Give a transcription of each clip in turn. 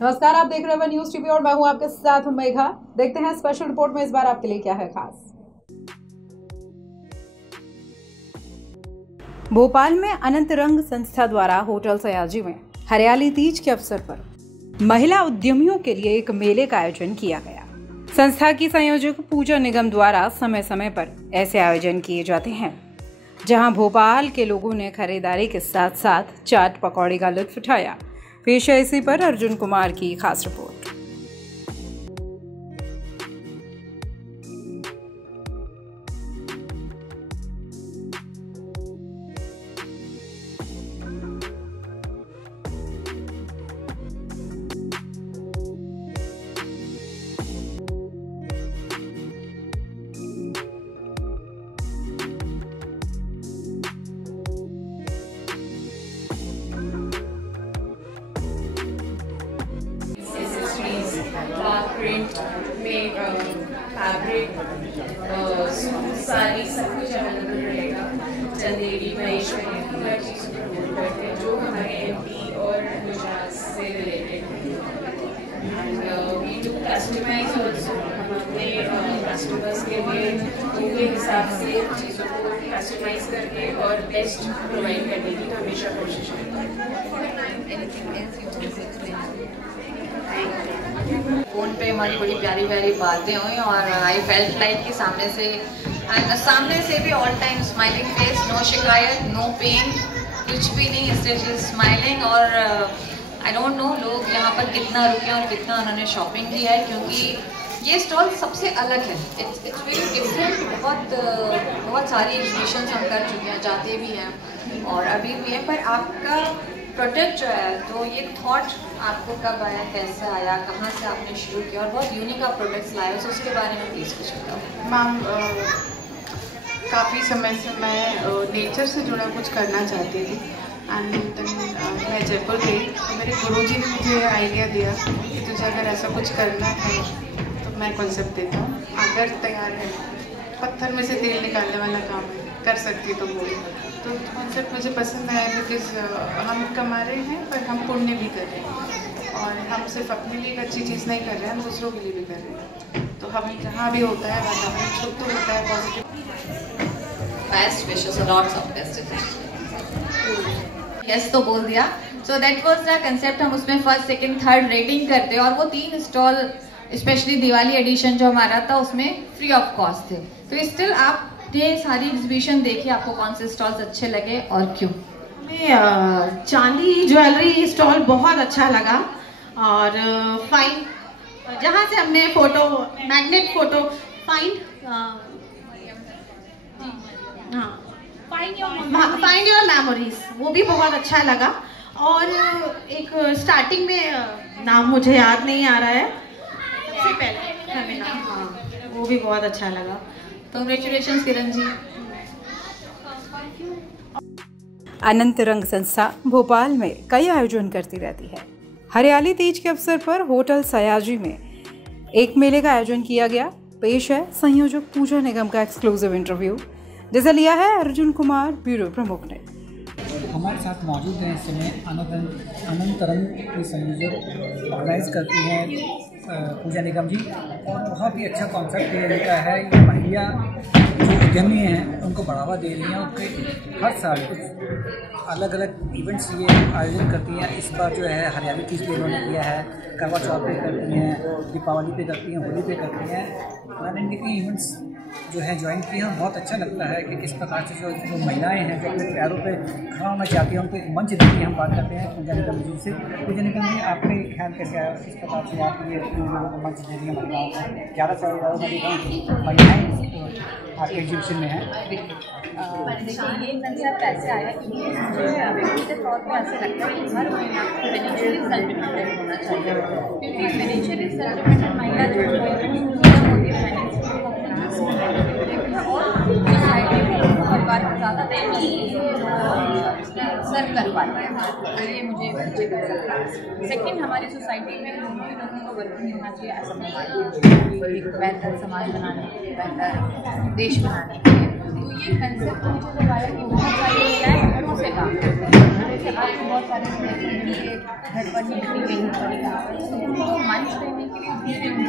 नमस्कार, आप देख रहे हैं न्यूज टीवी और मैं हूं आपके साथ मेघा। देखते हैं स्पेशल रिपोर्ट में इस बार आपके लिए क्या है खास। भोपाल में अनंत रंग संस्था द्वारा होटल सयाजी में हरियाली तीज के अवसर पर महिला उद्यमियों के लिए एक मेले का आयोजन किया गया। संस्था की संयोजक पूजा निगम द्वारा समय समय पर ऐसे आयोजन किए जाते हैं जहां भोपाल के लोगों ने खरीदारी के साथ साथ चाट पकौड़ी का लुत्फ उठाया। पेश है इसी पर अर्जुन कुमार की खास रिपोर्ट। प्रिंट में फैब्रिक सारी सब कुछ अवेलेबल रहेगा। चंदेरी महेश्वरी हर चीज़ करते हैं जो हमारे एमपी और गुजरात से रिलेटेड है। वी डू कस्टमाइज ऑल्सो, हम अपने कस्टमर्स के लिए उनके हिसाब से चीज़ों को कस्टमाइज करके और बेस्ट प्रोवाइड करने की हमेशा कोशिश करते हैं। फ़ोन पे हमारी बड़ी प्यारी प्यारी बातें हुई और आई फेल्ट लाइक कि सामने से भी all time smiling face, no शिकायत, नो पेन, कुछ भी नहीं, स्टिल स्माइलिंग। और आई डोंट नो लोग यहाँ पर कितना रुके और कितना उन्होंने शॉपिंग की है, क्योंकि ये स्टॉल सबसे अलग है। It's very different. बहुत सारी एग्जीबिशंस हम कर चुके हैं, जाते भी हैं और अभी भी हैं, पर आपका प्रोडक्ट जो है तो ये थॉट आपको कब आया, कैसे आया, कहाँ से आपने शुरू किया और बहुत यूनिक आप प्रोडक्ट्स लाए हो, तो उसके बारे में प्लीज़ कुछ बताओ। मैम, काफ़ी समय से मैं नेचर से जुड़ा कुछ करना चाहती थी एंड मैं जयपुर गई तो मेरे गुरुजी ने मुझे आइडिया दिया कि तुझे अगर ऐसा कुछ करना है तो मैं कॉन्सेप्ट देता हूँ, अगर तैयार है, पत्थर में से तेल निकालने वाला काम है, कर सकती तो बोल। तो कॉन्सेप्ट मुझे पसंद आया बिकॉज हम कमा रहे हैं पर हम पुण्य भी कर रहे हैं और हम सिर्फ अपने लिए एक अच्छी चीज़ नहीं कर रहे हैं, हम दूसरों के लिए भी कर रहे हैं। तो हम जहाँ भी होता है वातावरण शुद्ध तो होता है, positive. Best wishes, lots of best. Yes तो बोल दिया। So that was the concept. हम उसमें फर्स्ट सेकंड थर्ड रेटिंग करते और वो 3 स्टॉल स्पेशली दिवाली एडिशन जो हमारा था उसमें फ्री ऑफ कॉस्ट थे। तो स्टिल आप ये सारी एग्जीबिशन देखिए, आपको कौन से स्टॉल्स अच्छे लगे और क्यों? हमें चांदी ज्वेलरी स्टॉल बहुत अच्छा लगा और फाइन, जहाँ से हमने photo magnet photo find your memories, वो भी बहुत अच्छा लगा। और एक स्टार्टिंग में नाम मुझे याद नहीं आ रहा है, सबसे पहले हमें नाम, हाँ, वो भी बहुत अच्छा लगा। कांग्रेचुलेशंस किरण जी। अनंत रंग संस्था भोपाल में कई आयोजन करती रहती है। हरियाली तीज के अवसर पर होटल सयाजी में एक मेले का आयोजन किया गया। पेश है संयोजक पूजा निगम का एक्सक्लूसिव इंटरव्यू, जिसे लिया है अर्जुन कुमार ब्यूरो प्रमुख ने। हमारे साथ मौजूद हैं इस समय अनंत रंग की संयोजक ऑर्गेनाइज करती हैं पूजा निगम जी, और बहुत ही अच्छा कॉन्सेप्ट ये लेकर है। ये महिला जो उद्यमी हैं उनको बढ़ावा दे रही हैं, उनके हर साल कुछ अलग अलग इवेंट्स ये आयोजन करती हैं। इस बार जो है हरियाली तीज पे इन्होंने किया है, करवा चौथ पे करती हैं, दीपावली पे करती हैं, होली पे करती हैं। मैंने इनके इवेंट्स जो है ज्वाइन किए हैं। बहुत अच्छा लगता है कि किस प्रकार से जो महिलाएं हैं जो अपने पैरों पे खड़ा होना चाहती हैं उनको एक मंच देती है। हम बात करते हैं पूजा निगम जी से। पूजा निगम जी, आपने ख्याल कैसे आया किस प्रकार से आप ये लोगों को मंच दे रही हैं महिलाओं को? 11 से ज़्यादा महिलाएँ आपके एग्जीबिशन में हैं। देखिए, ये कंसेप्ट ऐसे आया कि मुझे व्यक्तिगत तौर पर ऐसा लगता है कि हर महिला फाइनेंशियली सेल्फ डिपेंडेंट होना चाहिए, क्योंकि फाइनेंशियली सेल्फ डिपेंडेंट महिला जो होती है और सोसाइटी में परिवार को ज़्यादा सर्व कर पाती है। तो ये मुझे अच्छे लगता है। सेकेंड, हमारी सोसाइटी में लोगों को वर्किंग होना चाहिए ऐसा एक बेहतर समाज बनाने के लिए, बेहतर देश बनाने के लिए। तो ये कंसेप्ट मुझे लगाया कि बहुत सारी महिलाएं घरों से काम करती हैं। जैसे आपको बहुत सारे घर पर निकली गई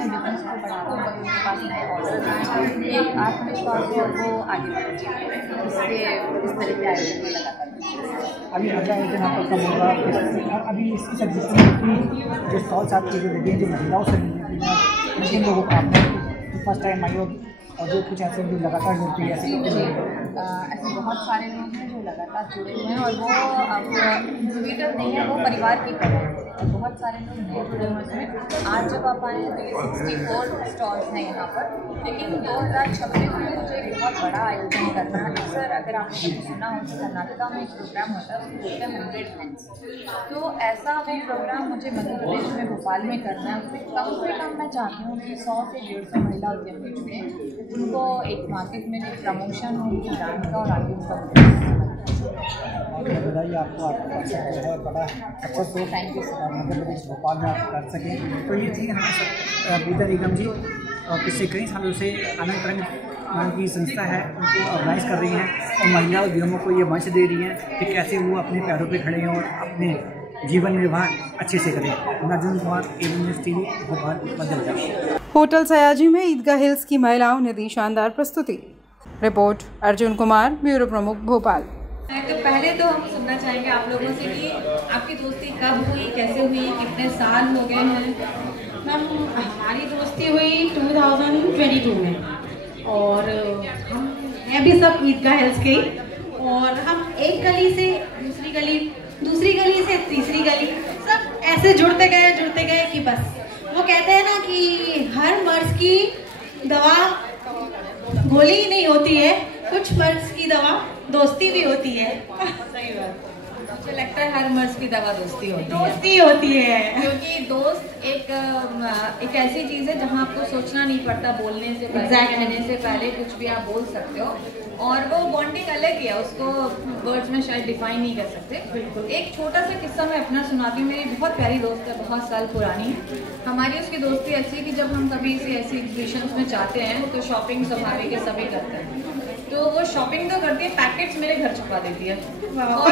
बिजनेस को बढ़ाते हैं, कभी उनके पास नए ऑर्डर आए, एक आत्मविश्वास हो और वो आगे बढ़े। इसलिए इस तरह के आयोजन में लगातार अभी अगला आयोजन आपका कब होगा? अभी इसकी सजेशन की जो स्टॉल्स आपकी जो लगे हैं, जो महिलाओं से जिन लोगों को आपने फर्स्ट टाइम आई और जो कुछ ऐसे जो लगातार जुड़ती है ऐसे बहुत सारे लोग हैं जो लगातार जुड़े हुए हैं और वो अब इंडिविजुअल नहीं है, वो परिवार की तरह है और बहुत सारे लोग नए जुड़े हुए हैं। आज जब आप आए हैं तो ये 64 स्टॉल्स हैं यहाँ पर, लेकिन 2026 में मुझे एक बहुत बड़ा आयोजन करना है। अक्सर अगर आपने कभी सुना हो तो कर्नाटका में एक प्रोग्राम होता है, उसको बोलते हैं 100 हैंड्स। तो ऐसा वो प्रोग्राम मुझे मध्य प्रदेश में भोपाल में करना है। उसमें कम से कम मैं चाहती हूँ कि 100 से 150 महिला उद्यमी जुड़े, उनको एक मार्केट में एक प्रमोशन हो उनकी ब्रांड का और आगे उनका बताइए। आपको आपका कॉन्सेप्ट जो है बड़ा अच्छा so thank you sir. Madhya Pradesh Bhopal में आप कर सकें। तो ये थी हमें पूजा निगम जी और पिछले कई सालों से आनंद तरंग नाम की संस्था है, उनको ऑर्गेनाइज कर रही हैं और महिला उद्यमों को ये मंच दे रही हैं कि कैसे वो अपने पैरों पे खड़े हों और अपने जीवन निर्वाह अच्छे से करें। Arjun Kumar, AB news TV, Bhopal, Madhya Pradesh. Hotel Sayaji में ईदगाह हिल्स की महिलाओं ने दी शानदार प्रस्तुति। रिपोर्ट अर्जुन कुमार, ब्यूरो प्रमुख, भोपाल। तो पहले तो हम सुनना चाहेंगे आप लोगों से कि आपकी दोस्ती कब हुई, कैसे हुई, कितने साल हो गए हैं? मैम हमारी दोस्ती हुई 2022 में और हम हैं भी सब ईदगाह हिल्स के और हम एक गली से दूसरी गली से तीसरी गली सब ऐसे जुड़ते गए कि बस वो कहते हैं ना कि हर मर्ज की दवा गोली ही नहीं होती है, कुछ मर्ज की दवा दोस्ती भी होती है। सही बात। मुझे लगता है हर मर्ज की दवा दोस्ती होती है क्योंकि दोस्त एक ऐसी चीज़ है जहाँ आपको सोचना नहीं पड़ता, बोलने से पहले, कहने से पहले कुछ भी आप बोल सकते हो और वो बॉन्डिंग अलग ही है, उसको वर्ड्स में शायद डिफाइन नहीं कर सकते। बिल्कुल। एक छोटा सा किस्सा मैं अपना सुनाती हूँ। मेरी बहुत प्यारी दोस्त है, बहुत साल पुरानी। हमारी उसकी दोस्ती ऐसी है कि जब हम कभी ऐसी एग्जीबिशंस में जाते हैं तो शॉपिंग स्वाभाविक है, सभी करते हैं, तो वो शॉपिंग तो करती है, पैकेट्स मेरे घर छुपा देती है और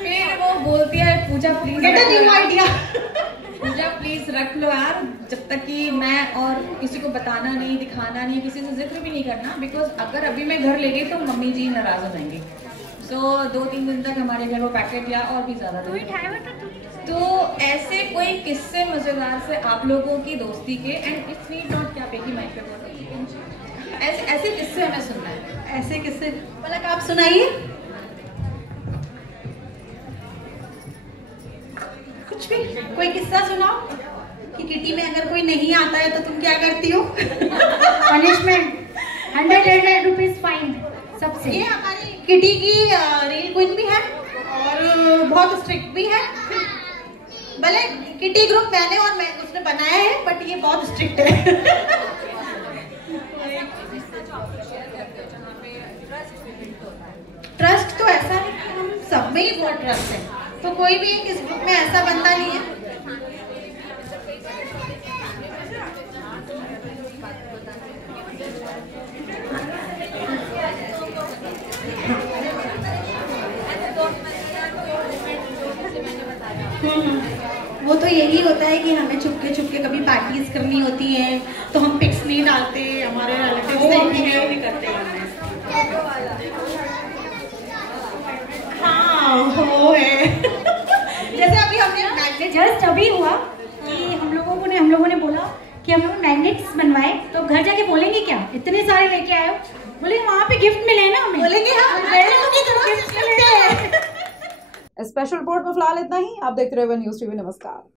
फिर वो बोलती है पूजा प्लीज रख लो यार, जब तक कि मैं और किसी को बताना नहीं, दिखाना नहीं, किसी से जिक्र भी नहीं करना, बिकॉज अगर अभी मैं घर ले गई तो मम्मी जी नाराज हो जाएंगी। सो 2-3 दिन तक हमारे घर वो पैकेट या और भी ज्यादा तो ऐसे कोई किस्से मजेदार से आप लोगों की दोस्ती के एंड इट्स नीड नॉट क्या पेकी माइक पे बोलो, ऐसे किस्से हमें सुनना है। ऐसे किस्से पलक आप सुनाइए कुछ भी, कोई किस्सा सुनाओ कि किटी में अगर कोई नहीं आता है तो तुम क्या करती हो? पनिशमेंट 100 रुपीज फाइन सबसे। ये हमारी किटी की रील क्वीन भी है और बहुत स्ट्रिक्ट भी है। भले किटी ग्रुप मैंने और मैं उसने बनाया है बट ये बहुत स्ट्रिक्ट है। ट्रस्ट तो ऐसा है कि हम सब में ही बहुत ट्रस्ट है, तो कोई भी एक इस ग्रुप में ऐसा बंदा नहीं है। वो तो यही होता है कि हमें चुपके कभी पार्टीज करनी होती है तो हम पिक्स नहीं डालते, हमारे रिलेटिव्स नहीं करते। हाँ वो है। जैसे अभी हमने मैग्नेट जस्ट अभी हुआ कि हम लोगों ने बोला कि हम लोग मैग्नेट्स बनवाए, तो घर जाके बोलेंगे क्या इतने सारे लेके आए हो? बोले वहाँ पे गिफ्ट मिले ना हमें, बोलेंगे हाँ स्पेशल रिपोर्ट में फिलहाल इतना ही। आप देखते रहे न्यूज़ टीवी। नमस्कार।